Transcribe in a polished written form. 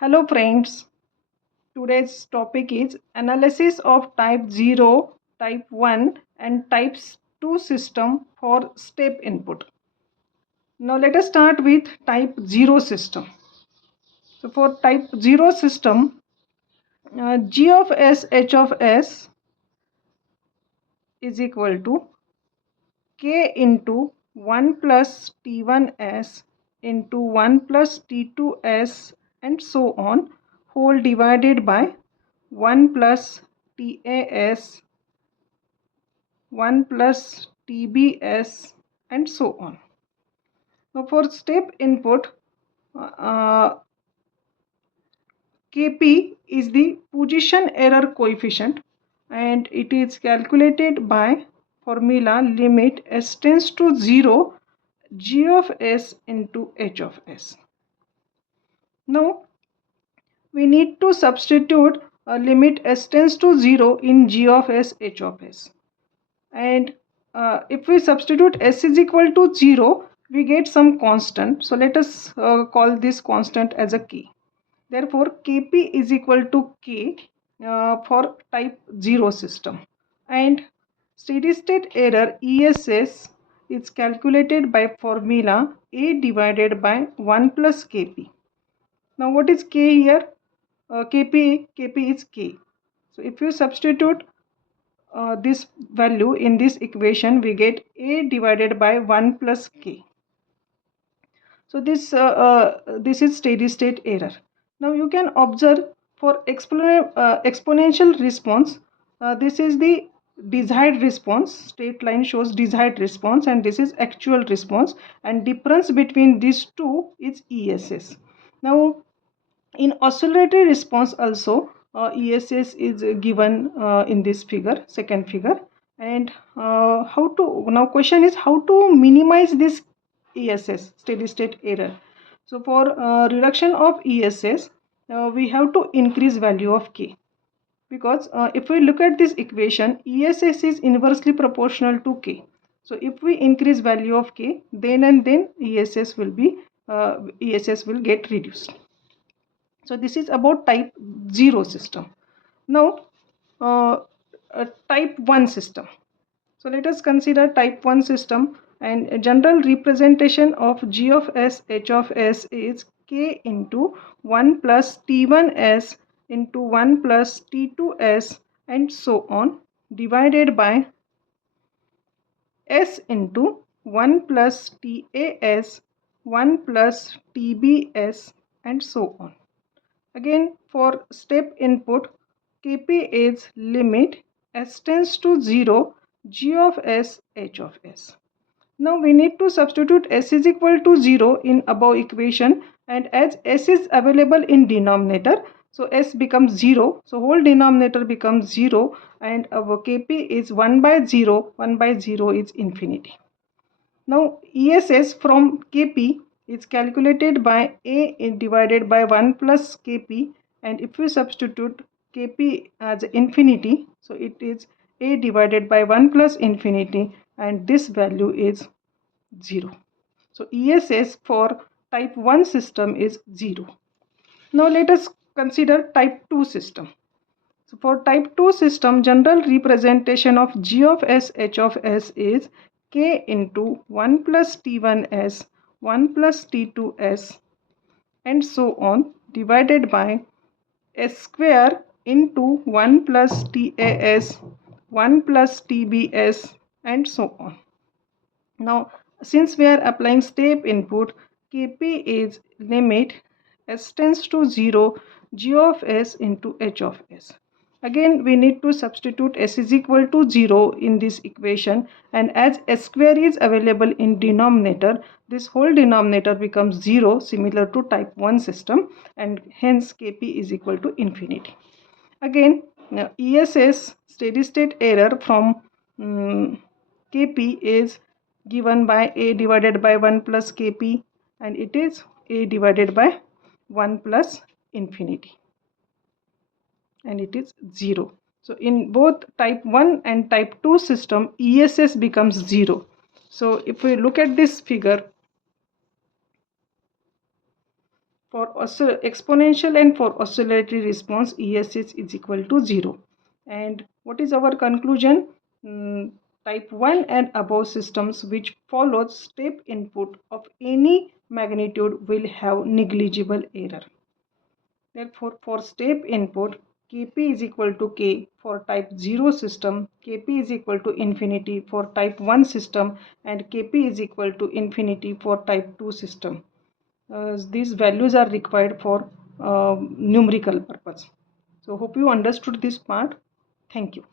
Hello friends, today's topic is analysis of type 0, type 1 and types 2 system for step input. Now let us start with type 0 system. So for type 0 system, g of s h of s is equal to k into 1 plus t1s into 1 plus t2s and so on, whole divided by 1 plus TAS, 1 plus TBS and so on. Now for step input, KP is the position error coefficient and it is calculated by formula limit s tends to 0 g of s into h of s. Now we need to substitute limit s tends to 0 in g of s h of s. And if we substitute s is equal to 0, we get some constant. So let us call this constant as a k. Therefore kp is equal to k for type 0 system. And steady state error ess is calculated by formula a divided by 1 plus kp. Now what is k here? Kp is k. So if you substitute this value in this equation, we get a divided by 1 plus k. So this is steady state error. Now you can observe for exponential response, this is the desired response. Straight line shows desired response and this is actual response, and difference between these two is ess. Now in oscillatory response also, ess is given in this figure, second figure. And how to, now question is how to minimize this ess, steady state error. So for reduction of ess, we have to increase value of k, because if we look at this equation, ess is inversely proportional to k. So if we increase value of k, then ess will get reduced. So this is about type 0 system. Now type 1 system. So let us consider type 1 system, and a general representation of g of s h of s is k into 1 plus t1s into 1 plus t2s and so on, divided by s into 1 plus tas, 1 plus tbs and so on. Again for step input, kp is limit s tends to 0 g of s h of s. Now we need to substitute s is equal to 0 in above equation, and as s is available in denominator, so s becomes 0, so whole denominator becomes 0 and our kp is 1 by 0, 1 by 0 is infinity. Now ess from kp is calculated by a divided by 1 plus kp, and if we substitute kp as infinity, so it is a divided by 1 plus infinity, and this value is 0. So ess for type 1 system is 0. Now let us consider type 2 system. So for type 2 system, general representation of g of s h of s is k into 1 plus t1s, 1 plus t2s and so on, divided by s square into 1 plus tas, 1 plus tbs and so on. Now since we are applying step input, kp is limit s tends to 0 g of s into h of s. Again we need to substitute s is equal to 0 in this equation, and as s square is available in denominator, this whole denominator becomes 0, similar to type 1 system, and hence kp is equal to infinity. Again ess, steady state error from kp is given by a divided by 1 plus kp, and it is a divided by 1 plus infinity, and it is 0. So in both type 1 and type 2 system, ess becomes 0. So if we look at this figure, For exponential and for oscillatory response, ESS is equal to 0. And what is our conclusion? Type 1 and above systems which follows step input of any magnitude will have negligible error. Therefore, for step input, Kp is equal to K for type 0 system, Kp is equal to infinity for type 1 system, and Kp is equal to infinity for type 2 system. These values are required for numerical purpose. So hope you understood this part. Thank you.